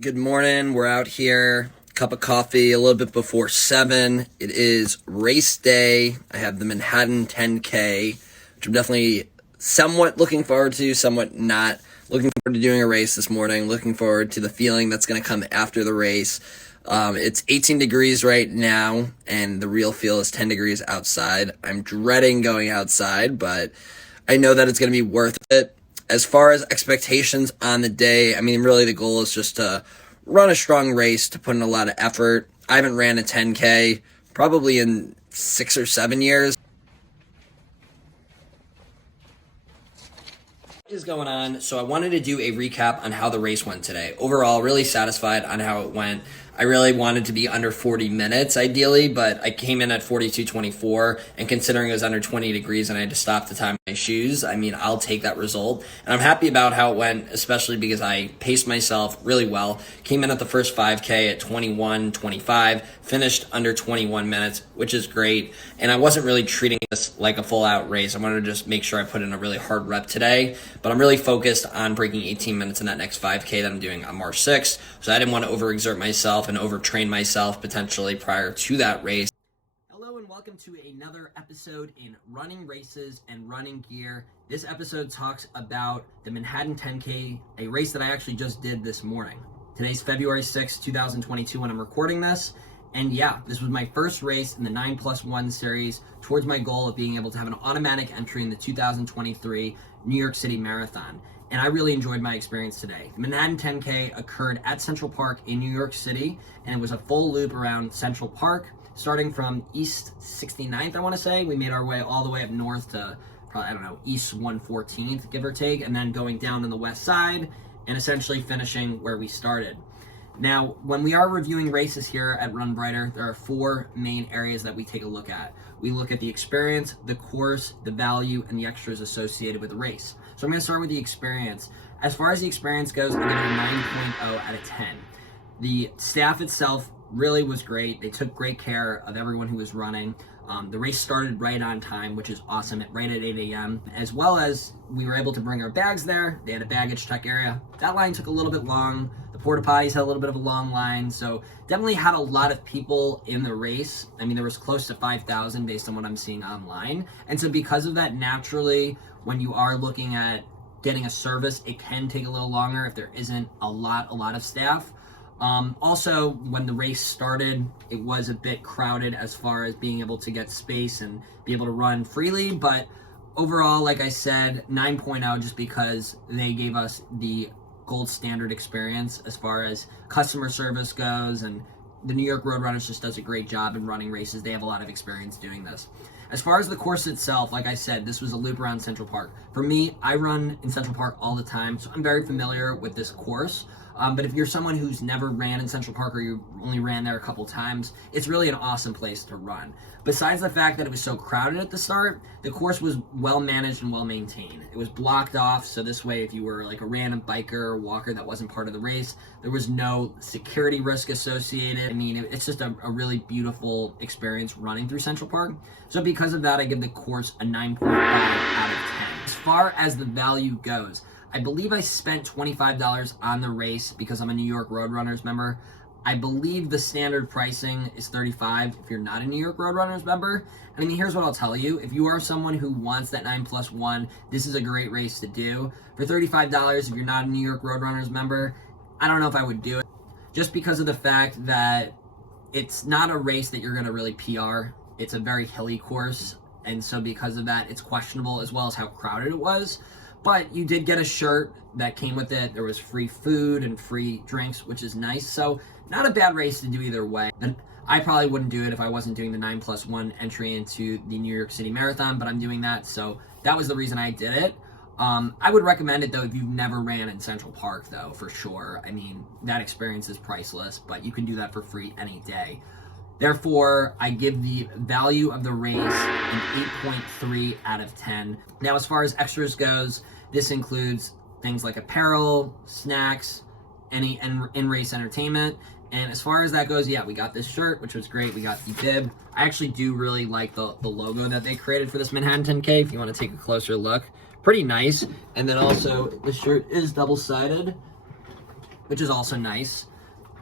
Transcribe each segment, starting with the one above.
Good morning. We're out here, cup of coffee, a little bit before 7. It is race day. I have the Manhattan 10K, which I'm definitely somewhat looking forward to, somewhat not. Looking forward to doing a race this morning. Looking forward to the feeling that's going to come after the race. It's 18 degrees right now, and the real feel is 10 degrees outside. I'm dreading going outside, but I know that it's going to be worth it. As far as expectations on the day, I mean, really the goal is just to run a strong race, to put in a lot of effort. I haven't ran a 10K probably in 6 or 7 years. What is going on? So I wanted to do a recap on how the race went today. Overall, really satisfied on how it went. I really wanted to be under 40 minutes ideally, but I came in at 42:24, and considering it was under 20 degrees and I had to stop to tie my shoes, I mean, I'll take that result. And I'm happy about how it went, especially because I paced myself really well. Came in at the first 5K at 21:25, finished under 21 minutes, which is great. And I wasn't really treating this like a full out race. I wanted to just make sure I put in a really hard rep today, but I'm really focused on breaking 18 minutes in that next 5K that I'm doing on March 6th. So I didn't want to overexert myself and overtrain myself potentially prior to that race. Hello and welcome to another episode in Running Races and Running Gear. This episode talks about the Manhattan 10K, a race that I actually just did this morning. Today's February 6th, 2022 when I'm recording this. And yeah, this was my first race in the 9+1 series towards my goal of being able to have an automatic entry in the 2023 New York City Marathon. And I really enjoyed my experience today. The Manhattan 10K occurred at Central Park in New York City, and it was a full loop around Central Park, starting from East 69th, I want to say. We made our way all the way up north to, probably, East 114th, give or take, and then going down on the west side, and essentially finishing where we started. Now, when we are reviewing races here at Run Breiter, there are 4 main areas that we take a look at. We look at the experience, the course, the value, and the extras associated with the race. So I'm going to start with the experience. As far as the experience goes, I give it a 9.0 out of 10. The staff itself really was great. They took great care of everyone who was running. The race started right on time, which is awesome, right at 8 a.m. As well as we were able to bring our bags there. They had a baggage check area. That line took a little bit long. The porta potties had a little bit of a long line, so definitely had a lot of people in the race. I mean, there was close to 5,000 based on what I'm seeing online. And so because of that, naturally, when you are looking at getting a service, it can take a little longer if there isn't a lot of staff. Also, when the race started, it was a bit crowded as far as being able to get space and be able to run freely, but overall, like I said, 9.0 just because they gave us the gold standard experience as far as customer service goes, and the New York Roadrunners just does a great job in running races. They have a lot of experience doing this. As far as the course itself, like I said, this was a loop around Central Park. For me, I run in Central Park all the time, so I'm very familiar with this course. But if you're someone who's never ran in Central Park or you only ran there a couple times, it's really an awesome place to run. Besides the fact that it was so crowded at the start, the course was well managed and well maintained. It was blocked off, so this way if you were like a random biker or walker that wasn't part of the race, there was no security risk associated. I mean, it's just a really beautiful experience running through Central Park. So because of that, I give the course a 9.5 out of 10. As far as the value goes, I believe I spent $25 on the race because I'm a New York Roadrunners member. I believe the standard pricing is $35 if you're not a New York Roadrunners member. And I mean, here's what I'll tell you. If you are someone who wants that 9+1, this is a great race to do. For $35, if you're not a New York Roadrunners member, I don't know if I would do it. Just because of the fact that it's not a race that you're going to really PR. It's a very hilly course. And so because of that, it's questionable, as well as how crowded it was. But you did get a shirt that came with it. There was free food and free drinks, which is nice. So not a bad race to do either way. And I probably wouldn't do it if I wasn't doing the 9+1 entry into the New York City Marathon, but I'm doing that. So that was the reason I did it. I would recommend it though if you've never ran in Central Park though, for sure. I mean, that experience is priceless, but you can do that for free any day. Therefore, I give the value of the race an 8.3 out of 10. Now, as far as extras goes, this includes things like apparel, snacks, any in-race entertainment. And as far as that goes, yeah, we got this shirt, which was great. We got the bib. I actually do really like the logo that they created for this Manhattan 10K, if you want to take a closer look. Pretty nice. And then also, the shirt is double-sided. which is also nice.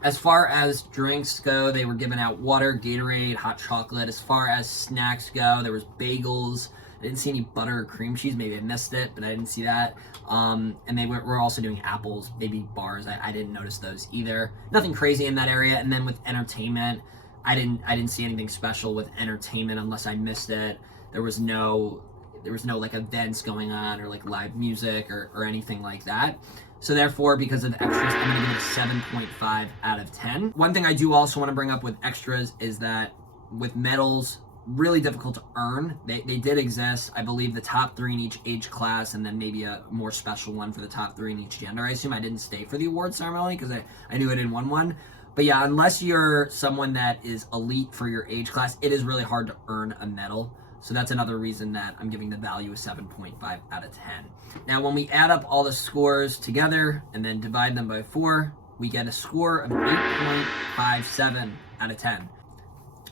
As far as drinks go, they were giving out water, Gatorade, hot chocolate. As far as snacks go, there was bagels. I didn't see any butter or cream cheese. Maybe I missed it, but I didn't see that. And they were also doing apples, maybe bars. I didn't notice those either. Nothing crazy in that area. And then with entertainment, I didn't see anything special with entertainment unless I missed it. There was no like events going on or like live music or anything like that. So therefore, because of extras, I'm gonna give it a 7.5 out of 10. One thing I do also want to bring up with extras is that with medals, really difficult to earn. They did exist. I believe the top 3 in each age class, and then maybe a more special one for the top 3 in each gender. I assume I didn't stay for the award ceremony because I knew I didn't win one. But yeah, unless you're someone that is elite for your age class, it is really hard to earn a medal. So that's another reason that I'm giving the value a 7.5 out of 10. Now, when we add up all the scores together and then divide them by 4, we get a score of 8.57 out of 10,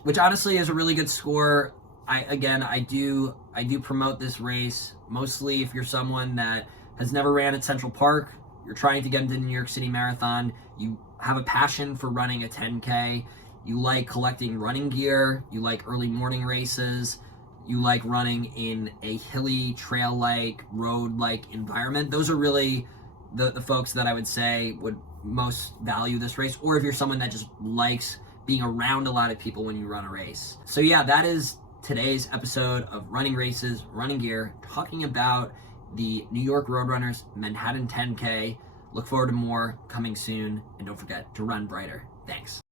which honestly is a really good score. I do promote this race mostly if you're someone that has never ran at Central Park, you're trying to get into the New York City Marathon, you have a passion for running a 10K, you like collecting running gear, you like early morning races, you like running in a hilly, trail-like, road-like environment. Those are really the folks that I would say would most value this race. Or if you're someone that just likes being around a lot of people when you run a race. So yeah, that is today's episode of Running Races, Running Gear, talking about the New York Roadrunners Manhattan 10K. Look forward to more coming soon. And don't forget to run brighter. Thanks.